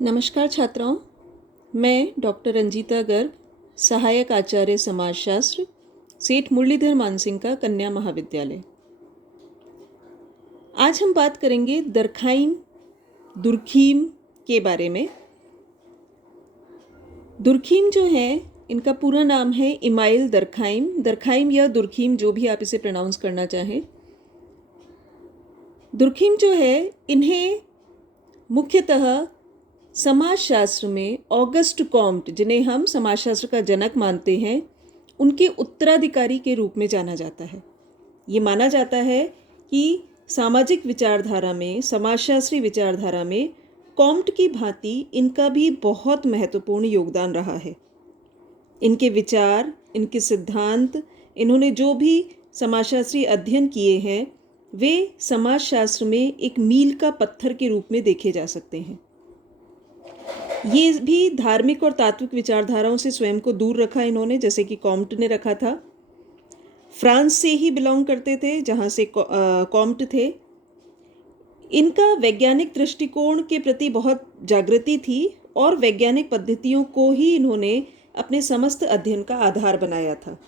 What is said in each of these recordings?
नमस्कार छात्राओं, मैं डॉक्टर रंजीता गर्ग, सहायक आचार्य समाजशास्त्र, सेठ मुरलीधर मानसिंह का कन्या महाविद्यालय। आज हम बात करेंगे दरखाइम दुर्खीम के बारे में। दुर्खीम जो है, इनका पूरा नाम है इमाइल दरखाइम। दरखाइम या दुर्खीम, जो भी आप इसे प्रोनाउंस करना चाहें। दुर्खीम जो है, इन्हें मुख्यतः समाजशास्त्र में ऑगस्ट कॉम्ट, जिन्हें हम समाजशास्त्र का जनक मानते हैं, उनके उत्तराधिकारी के रूप में जाना जाता है। ये माना जाता है कि सामाजिक विचारधारा में, समाजशास्त्री विचारधारा में कॉम्ट की भांति इनका भी बहुत महत्वपूर्ण योगदान रहा है। इनके विचार, इनके सिद्धांत, इन्होंने जो भी समाजशास्त्री अध्ययन किए हैं, वे समाजशास्त्र में एक मील का पत्थर के रूप में देखे जा सकते हैं। ये भी धार्मिक और तात्विक विचारधाराओं से स्वयं को दूर रखा इन्होंने, जैसे कि कॉम्ट ने रखा था। फ्रांस से ही बिलोंग करते थे, जहाँ से कॉम्ट थे। इनका वैज्ञानिक दृष्टिकोण के प्रति बहुत जागृति थी और वैज्ञानिक पद्धतियों को ही इन्होंने अपने समस्त अध्ययन का आधार बनाया था।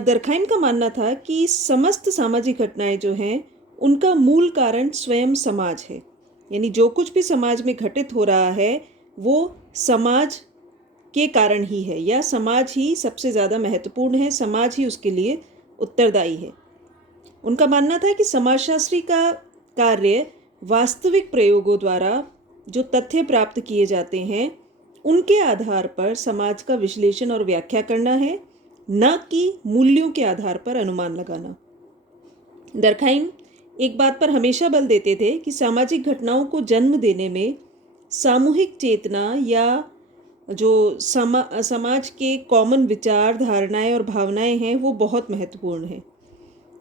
दरखाइम का मानना था कि समस्त सामाजिक घटनाएं जो हैं, उनका मूल कारण स्वयं समाज है। यानी जो कुछ भी समाज में घटित हो रहा है, वो समाज के कारण ही है, या समाज ही सबसे ज़्यादा महत्वपूर्ण है, समाज ही उसके लिए उत्तरदायी है। उनका मानना था कि समाजशास्त्री का कार्य वास्तविक प्रयोगों द्वारा जो तथ्य प्राप्त किए जाते हैं, उनके आधार पर समाज का विश्लेषण और व्याख्या करना है, न कि मूल्यों के आधार पर अनुमान लगाना। दरखाइम एक बात पर हमेशा बल देते थे कि सामाजिक घटनाओं को जन्म देने में सामूहिक चेतना या जो समाज के कॉमन विचार, धारणाएं और भावनाएं हैं, वो बहुत महत्वपूर्ण है।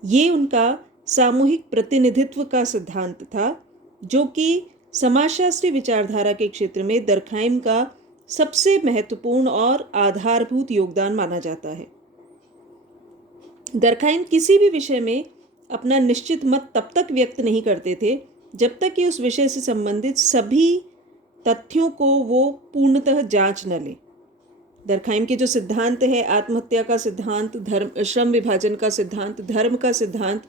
ये उनका सामूहिक प्रतिनिधित्व का सिद्धांत था, जो कि समाजशास्त्री विचारधारा के क्षेत्र में दरखाइम का सबसे महत्वपूर्ण और आधारभूत योगदान माना जाता है। दरखाइम किसी भी विषय में अपना निश्चित मत तब तक व्यक्त नहीं करते थे जब तक कि उस विषय से संबंधित सभी तथ्यों को वो पूर्णतः जांच न लें। दरखाइम के जो सिद्धांत है, आत्महत्या का सिद्धांत, श्रम विभाजन का सिद्धांत, धर्म का सिद्धांत,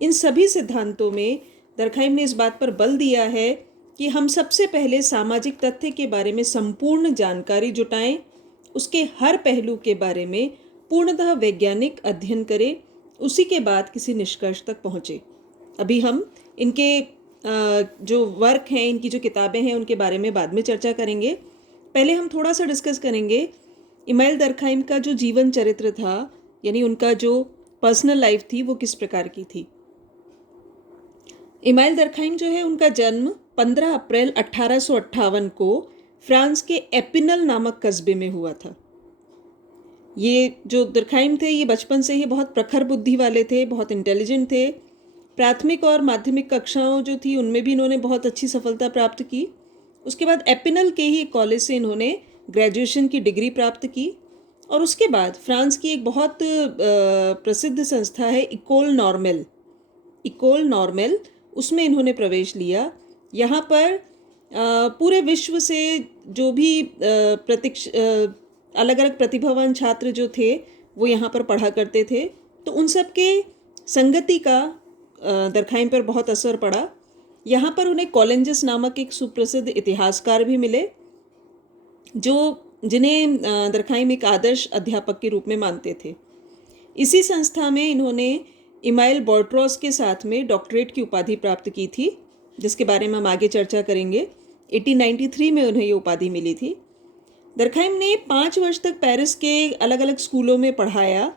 इन सभी सिद्धांतों में दरखाइम ने इस बात पर बल दिया है कि हम सबसे पहले सामाजिक तथ्य के बारे में संपूर्ण जानकारी जुटाएं, उसके हर पहलू के बारे में पूर्णतः वैज्ञानिक अध्ययन करें, उसी के बाद किसी निष्कर्ष तक पहुँचे। अभी हम इनके जो वर्क हैं, इनकी जो किताबें हैं, उनके बारे में बाद में चर्चा करेंगे। पहले हम थोड़ा सा डिस्कस करेंगे इमाइल दरखाइम का जो जीवन चरित्र था, यानी उनका जो पर्सनल लाइफ थी, वो किस प्रकार की थी। इमाइल दरखाइम जो है, उनका जन्म 15 अप्रैल 1858 को फ्रांस के एपिनल नामक कस्बे में हुआ था। ये जो दरखाइम थे, ये बचपन से ही बहुत प्रखर बुद्धि वाले थे, बहुत इंटेलिजेंट थे। प्राथमिक और माध्यमिक कक्षाओं जो थी, उनमें भी इन्होंने बहुत अच्छी सफलता प्राप्त की। उसके बाद एपिनल के ही कॉलेज से इन्होंने ग्रेजुएशन की डिग्री प्राप्त की, और उसके बाद फ्रांस की एक बहुत प्रसिद्ध संस्था है इकोल नॉर्मेल, उसमें इन्होंने प्रवेश लिया। यहाँ पर पूरे विश्व से जो भी अलग अलग प्रतिभावान छात्र जो थे, वो यहाँ पर पढ़ा करते थे। तो उन सब के संगति का दरखाइम पर बहुत असर पड़ा। यहाँ पर उन्हें कॉलेंजस नामक एक सुप्रसिद्ध इतिहासकार भी मिले, जिन्हें दरखाइम एक आदर्श अध्यापक के रूप में मानते थे। इसी संस्था में इन्होंने इमाइल बोर्ट्रॉस के साथ में डॉक्टरेट की उपाधि प्राप्त की थी, जिसके बारे में हम आगे चर्चा करेंगे। 1893 में उन्हें ये उपाधि मिली थी। दरखाइम ने 5 वर्ष तक पेरिस के अलग अलग स्कूलों में पढ़ाया।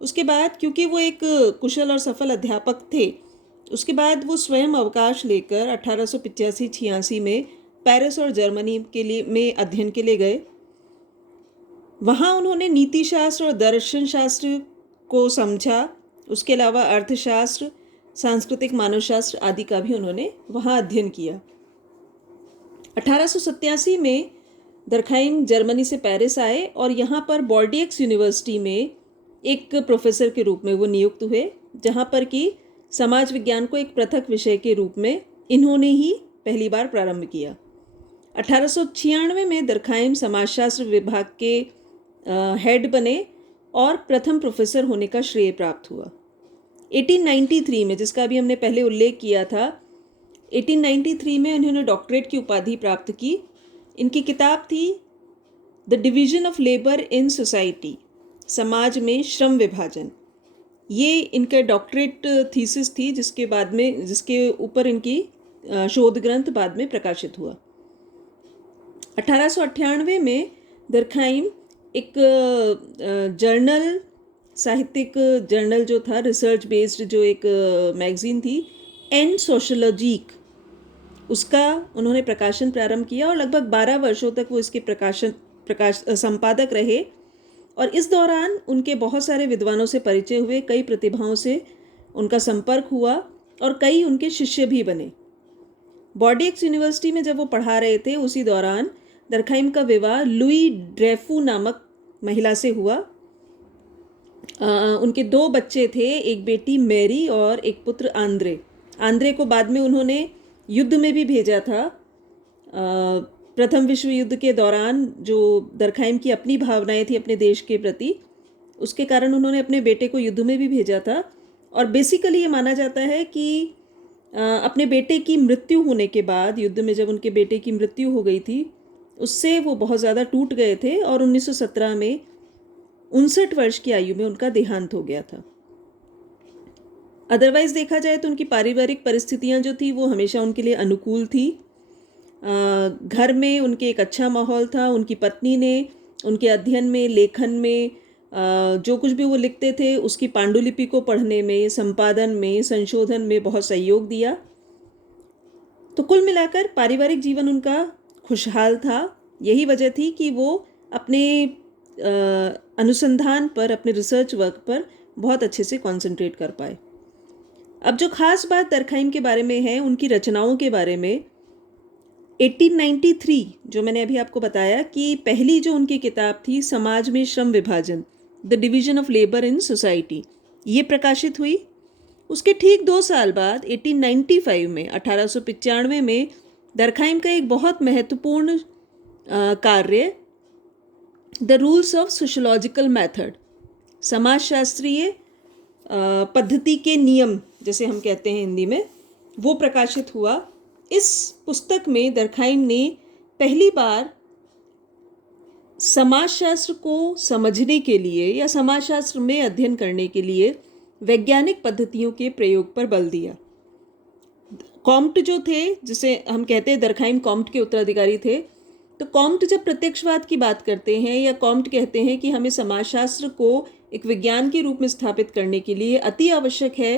उसके बाद, क्योंकि वो एक कुशल और सफल अध्यापक थे, उसके बाद वो स्वयं अवकाश लेकर 1885-86 में पेरिस और जर्मनी में अध्ययन के लिए गए। वहाँ उन्होंने नीतिशास्त्र और दर्शन शास्त्र को समझा। उसके अलावा अर्थशास्त्र, सांस्कृतिक मानवशास्त्र आदि का भी उन्होंने वहाँ अध्ययन किया। 1887 में दरखाइम जर्मनी से पेरिस आए और यहाँ पर बॉर्डियक्स यूनिवर्सिटी में एक प्रोफेसर के रूप में वो नियुक्त हुए, जहाँ पर कि समाज विज्ञान को एक पृथक विषय के रूप में इन्होंने ही पहली बार प्रारंभ किया। 1896 में दरखाइम समाजशास्त्र विभाग के हेड बने और प्रथम प्रोफेसर होने का श्रेय प्राप्त हुआ। 1893 में, जिसका अभी हमने पहले उल्लेख किया था, 1893 में इन्होंने डॉक्टरेट की उपाधि प्राप्त की। इनकी किताब थी the division of labour in society, समाज में श्रम विभाजन। ये इनका डॉक्टरेट थीसिस थी, जिसके ऊपर इनकी शोध ग्रंथ बाद में प्रकाशित हुआ। 1898 में दरखाइम एक जर्नल, साहित्यिक जर्नल जो था, रिसर्च बेस्ड जो एक मैगजीन थी, एन सोशलॉजिक, उसका उन्होंने प्रकाशन प्रारंभ किया और लगभग 12 वर्षों तक वो इसके संपादक रहे। और इस दौरान उनके बहुत सारे विद्वानों से परिचय हुए, कई प्रतिभाओं से उनका संपर्क हुआ और कई उनके शिष्य भी बने। बॉर्डियक्स यूनिवर्सिटी में जब वो पढ़ा रहे थे, उसी दौरान दरखाइम का विवाह लुई ड्रेफू नामक महिला से हुआ। उनके 2 बच्चे थे, एक बेटी मैरी और एक पुत्र आंद्रे। आंद्रे को बाद में उन्होंने युद्ध में भी भेजा था। प्रथम विश्व युद्ध के दौरान जो दरखाइम की अपनी भावनाएं थी अपने देश के प्रति, उसके कारण उन्होंने अपने बेटे को युद्ध में भी भेजा था। और बेसिकली ये माना जाता है कि अपने बेटे की मृत्यु होने के बाद, युद्ध में जब उनके बेटे की मृत्यु हो गई थी, उससे वो बहुत ज़्यादा टूट गए थे और 1917 में 59 वर्ष की आयु में उनका देहांत हो गया था। अदरवाइज देखा जाए तो उनकी पारिवारिक परिस्थितियां जो थी वो हमेशा उनके लिए अनुकूल थी। घर में उनके एक अच्छा माहौल था। उनकी पत्नी ने उनके अध्ययन में, लेखन में, जो कुछ भी वो लिखते थे उसकी पांडुलिपि को पढ़ने में, संपादन में, संशोधन में बहुत सहयोग दिया। तो कुल मिलाकर पारिवारिक जीवन उनका खुशहाल था। यही वजह थी कि वो अपने अनुसंधान पर, अपने रिसर्च वर्क पर बहुत अच्छे से कंसंट्रेट कर पाए। अब जो खास बात दरखाइम के बारे में है, उनकी रचनाओं के बारे में, 1893 जो मैंने अभी आपको बताया कि पहली जो उनकी किताब थी, समाज में श्रम विभाजन, the division of labour in society, ये प्रकाशित हुई। उसके ठीक 2 साल बाद 1895 में, 1895 में दरखाइम का एक बहुत महत्वपूर्ण कार्य, the rules of sociological method, समाजशास्त्रीय पद्धति के नियम जैसे हम कहते हैं हिंदी में, वो प्रकाशित हुआ। इस पुस्तक में दरखाइम ने पहली बार समाजशास्त्र को समझने के लिए या समाजशास्त्र में अध्ययन करने के लिए वैज्ञानिक पद्धतियों के प्रयोग पर बल दिया। कॉम्ट जो थे, जिसे हम कहते हैं दरखाइम कॉम्ट के उत्तराधिकारी थे, तो कॉम्ट जब प्रत्यक्षवाद की बात करते हैं या कॉम्ट कहते हैं कि हमें समाजशास्त्र को एक विज्ञान के रूप में स्थापित करने के लिए अति आवश्यक है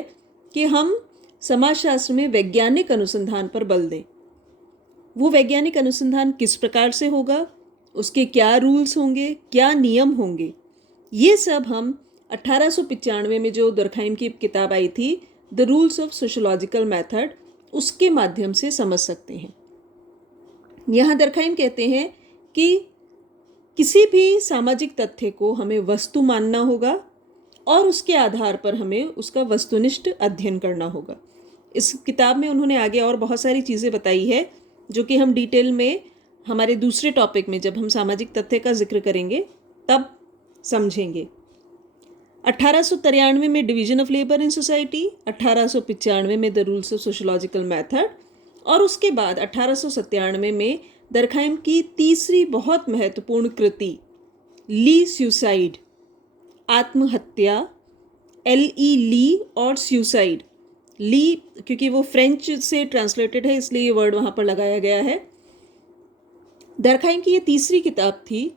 कि हम समाजशास्त्र में वैज्ञानिक अनुसंधान पर बल दें। वो वैज्ञानिक अनुसंधान किस प्रकार से होगा, उसके क्या रूल्स होंगे, क्या नियम होंगे, ये सब हम 1895 में जो दरखाइम की किताब आई थी, the rules of sociological method, उसके माध्यम से समझ सकते हैं। यहाँ दरखाइम कहते हैं कि किसी भी सामाजिक तथ्य को हमें वस्तु मानना होगा और उसके आधार पर हमें उसका वस्तुनिष्ठ अध्ययन करना होगा। इस किताब में उन्होंने आगे और बहुत सारी चीज़ें बताई है जो कि हम डिटेल में हमारे दूसरे टॉपिक में, जब हम सामाजिक तथ्य का जिक्र करेंगे, तब समझेंगे। 1893 में division of labour in society, 1895 में the rules of sociological method, और उसके बाद 1897 में दरखाइम की तीसरी बहुत महत्वपूर्ण कृति, ली सुसाइड, आत्महत्या, ली और सुसाइड, ली क्योंकि वो फ्रेंच से ट्रांसलेटेड है इसलिए ये वर्ड वहाँ पर लगाया गया है। दरखाइम की ये तीसरी किताब थी।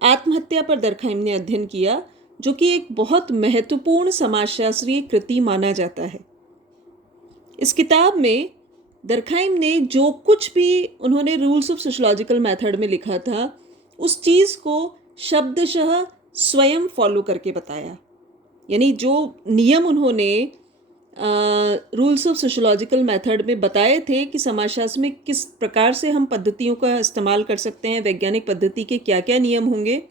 आत्महत्या पर दरखाइम ने अध्ययन किया, जो कि एक बहुत महत्वपूर्ण समाजशास्त्रीय कृति माना जाता है। इस किताब में दरखाइम ने जो कुछ भी उन्होंने रूल्स ऑफ सोशोलॉजिकल मेथड में लिखा था, उस चीज़ को शब्दशः स्वयं फॉलो करके बताया। यानी जो नियम उन्होंने रूल्स ऑफ सोशोलॉजिकल मेथड में बताए थे कि समाजशास्त्र में किस प्रकार से हम पद्धतियों का इस्तेमाल कर सकते हैं, वैज्ञानिक पद्धति के क्या क्या नियम होंगे,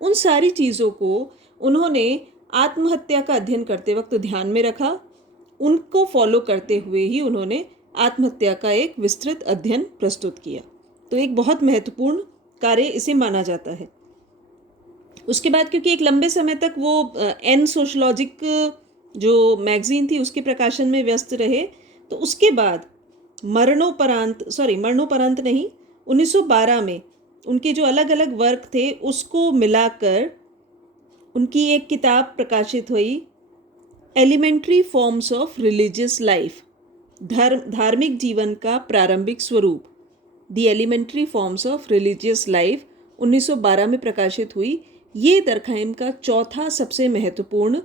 उन सारी चीज़ों को उन्होंने आत्महत्या का अध्ययन करते वक्त ध्यान में रखा। उनको फॉलो करते हुए ही उन्होंने आत्महत्या का एक विस्तृत अध्ययन प्रस्तुत किया। तो एक बहुत महत्वपूर्ण कार्य इसे माना जाता है। उसके बाद क्योंकि एक लंबे समय तक वो एन सोशलॉजिक जो मैगजीन थी उसके प्रकाशन में व्यस्त रहे, तो उसके बाद मरणोपरांत नहीं, 1912 में उनके जो अलग अलग वर्क थे उसको मिलाकर उनकी एक किताब प्रकाशित हुई, elementary forms of religious life, धार्मिक जीवन का प्रारंभिक स्वरूप, the elementary forms of religious life 1912 में प्रकाशित हुई। ये दरखाइम का चौथा सबसे महत्वपूर्ण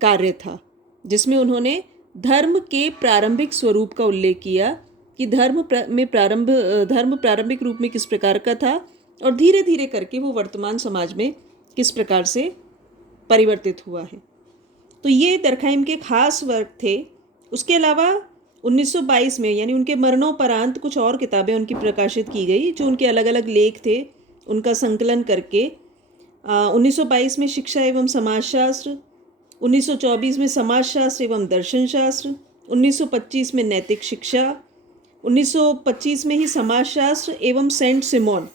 कार्य था, जिसमें उन्होंने धर्म के प्रारंभिक स्वरूप का उल्लेख किया कि धर्म प्रारंभिक रूप में किस प्रकार का था और धीरे धीरे करके वो वर्तमान समाज में किस प्रकार से परिवर्तित हुआ है। तो ये दरखाइम के खास वर्क थे। उसके अलावा 1922 में यानी उनके मरणोपरांत कुछ और किताबें उनकी प्रकाशित की गई, जो उनके अलग अलग लेख थे उनका संकलन करके। 1922 में शिक्षा एवं समाजशास्त्र, 1924 में समाजशास्त्र एवं दर्शनशास्त्र, 1925 में नैतिक शिक्षा, 1925 में ही समाजशास्त्र एवं सेंट सिमोन,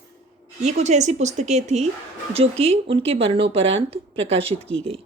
ये कुछ ऐसी पुस्तकें थी जो कि उनके मरणोपरांत प्रकाशित की गई।